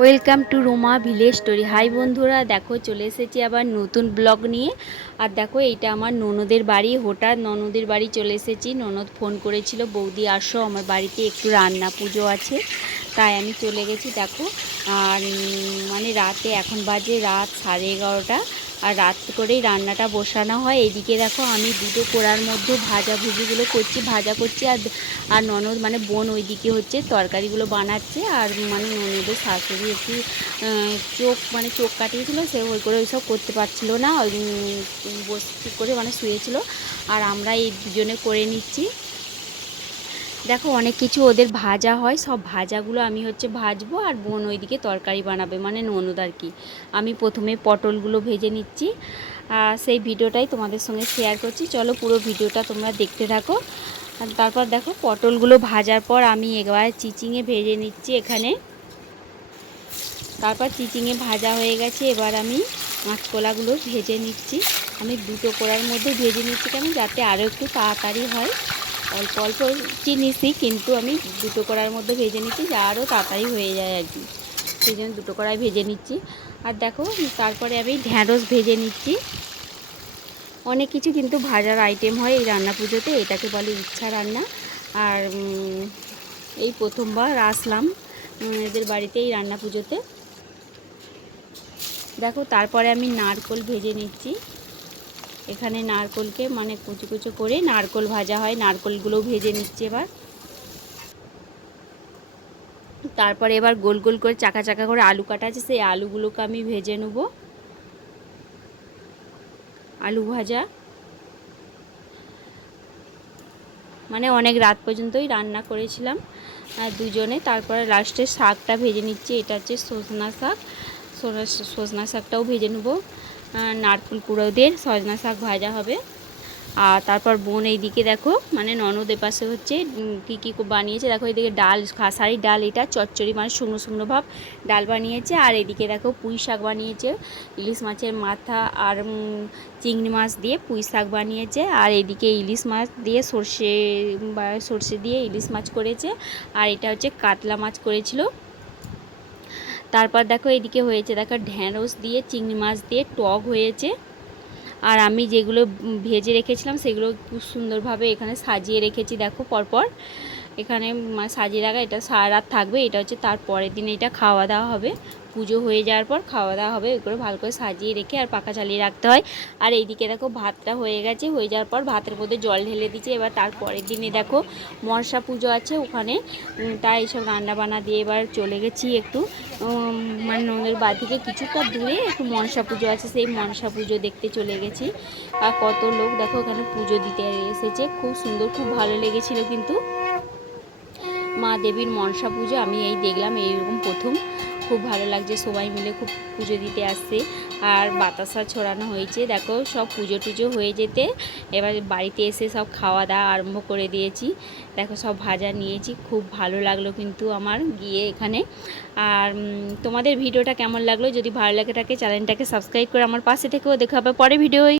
Welcome to Roma village story. Hi বন্ধুরা, দেখো চলে এসেছি আবার নতুন ব্লগ নিয়ে। আর দেখো, এইটা আমার ননদের বাড়ি। হঠাৎ ননদের বাড়ি চলে এসেছি। ননদ ফোন করেছিল, বৌদি, আসো, আমার বাড়িতে একটু রান্না পুজো আছে। তাই আমি চলে গেছি, দেখো। আর মানে রাতে, এখন বাজে রাত সাড়ে এগারোটা। আর রাত করেই রান্নাটা বসানো হয়। এদিকে দেখো আমি দুটো কোড়ার মধ্যে ভাজা ভুজিগুলো করছি, ভাজা করছি আর আর ননদ মানে বোন ওইদিকে হচ্ছে তরকারিগুলো বানাচ্ছে আর মানে ননদের শাশুড়ি একটু চোখ মানে চোখ কাটিয়েছিল, সে ওই করে ওইসব করতে পারছিল না। ওই বসে করে মানে শুয়েছিল। আর আমরা এই দুজনে করে নিচ্ছি। দেখো, অনেক কিছু ওদের ভাজা হয়। সব ভাজাগুলো আমি হচ্ছে ভাজবো আর বোন ওইদিকে তরকারি বানাবে মানে ননদ আর কি। আমি প্রথমে পটলগুলো ভেজে নিচ্ছি। আর সেই ভিডিওটাই তোমাদের সঙ্গে শেয়ার করছি। চলো পুরো ভিডিওটা তোমরা দেখতে থাকো। আর তারপর দেখো, পটলগুলো ভাজার পর আমি এবার চিচিংয়ে ভেজে নিচ্ছি এখানে। তারপর চিচিংয়ে ভাজা হয়ে গেছে, এবার আমি মাছকলাগুলো ভেজে নিচ্ছি। আমি দুটো কড়ার মধ্যে ভেজে নিচ্ছি কেন? যাতে আরও একটু তাড়াতাড়ি হয়। অল্প অল্প চিনিসি কিন্তু আমি দুটো কড়ার মধ্যে ভেজে নিচ্ছি, যা আরও তাড়াতাড়ি হয়ে যায় আর কি। সেই জন্য দুটো কড়াই ভেজে নিচ্ছি। আর দেখো, তারপরে আমি ঢ্যাঁড়স ভেজে নিচ্ছি। অনেক কিছু কিন্তু ভাজার আইটেম হয় এই রান্না পুজোতে, এটাকে বলে ইচ্ছা রান্না। আর এই প্রথমবার আসলাম এদের বাড়িতে এই রান্না পুজোতে। দেখো, তারপরে আমি নারকোল ভেজে নিচ্ছি। এখানে নারকোলকে মানে কুচো কুচো করে নারকোল ভাজা হয়। নারকোলগুলোও ভেজে নিচ্ছে এবার। তারপরে এবার গোল গোল করে চাকা চাকা করে আলু কাটা আছে, সেই আলুগুলোকে আমি ভেজে নেব। আলু ভাজা। মানে অনেক রাত পর্যন্তই রান্না করেছিলাম দুজনে। তারপরে লাস্টে শাকটা ভেজে নিচ্ছি, এটা হচ্ছে সজনা শাক সজনা- শাকটাও ভেজে নেব। নারকেল কুড়ো দিয়ে সজনা শাক ভাজা হবে। আর তারপর বোন এইদিকে দেখো মানে ননদের পাশে হচ্ছে কি কি বানিয়েছে, দেখো এইদিকে ডাল, খাসারি ডাল, এটা চচ্চড়ি মানে শুকনো শুকনো ভাব ডাল বানিয়েছে। আর এদিকে দেখো পুঁই শাক বানিয়েছে, ইলিশ মাছের মাথা আর চিংড়ি মাছ দিয়ে পুঁই শাক বানিয়েছে। আর এদিকে ইলিশ মাছ দিয়ে সর্ষে বা সর্ষে দিয়ে ইলিশ মাছ করেছে। আর এটা হচ্ছে কাতলা মাছ করেছিল। তারপর দেখো এদিকে হয়েছে, দেখো ঢ্যাঁড়স দিয়ে, চিংড়ি মাছ দিয়ে টক হয়েছে। আর আমি যেগুলো ভেজে রেখেছিলাম, সেগুলো খুব সুন্দরভাবে এখানে সাজিয়ে রেখেছি, দেখো পরপর। এখানে সাজিয়ে রাখা, এটা সারা রাত থাকবে, এটা হচ্ছে তার পরের দিন, এটা খাওয়া দাওয়া হবে। পুজো হয়ে যাওয়ার পর খাওয়া দাওয়া হবে, এগুলো ভালো করে সাজিয়ে রেখে আর পাকা চালিয়ে রাখতে হয়। আর এইদিকে দেখো ভাতটা হয়ে গেছে, হয়ে যাওয়ার পর ভাতের মধ্যে জল ঢেলে দিচ্ছে এবার তার পরের দিনে দেখো মনসা পুজো আছে ওখানে। তাই এইসব রান্না বান্না দিয়ে এবার চলে গেছি একটু। মানে নদের বাড়ি থেকে কিছুটা দূরে একটু মনসা পুজো আছে, সেই মনসা পুজো দেখতে চলে গেছি। আর কত লোক দেখো ওখানে পুজো দিতে এসেছে, খুব সুন্দর, খুব ভালো লেগেছিল কিন্তু। মা দেবীর মনসা পুজো, আমি এই দেখলাম, এইরকম প্রথম। খুব ভালো লাগছে, সবাই মিলে খুব পুজো দিতে আসছে। আর বাতাসা ছড়ানো হয়েছে, দেখো সব পুজো টুজো হয়ে যেতে। এবার বাড়িতে এসে সব খাওয়া দাওয়া আরম্ভ করে দিয়েছি। দেখো সব ভাজা নিয়েছি, খুব ভালো লাগল কিন্তু আমার গিয়ে এখানে। আর তোমাদের ভিডিওটা কেমন লাগল? যদি ভালো লাগে থাকে, চ্যানেলটাকে সাবস্ক্রাইব করে আমার পাশে থেকেও দেখা হবে পরে ভিডিও।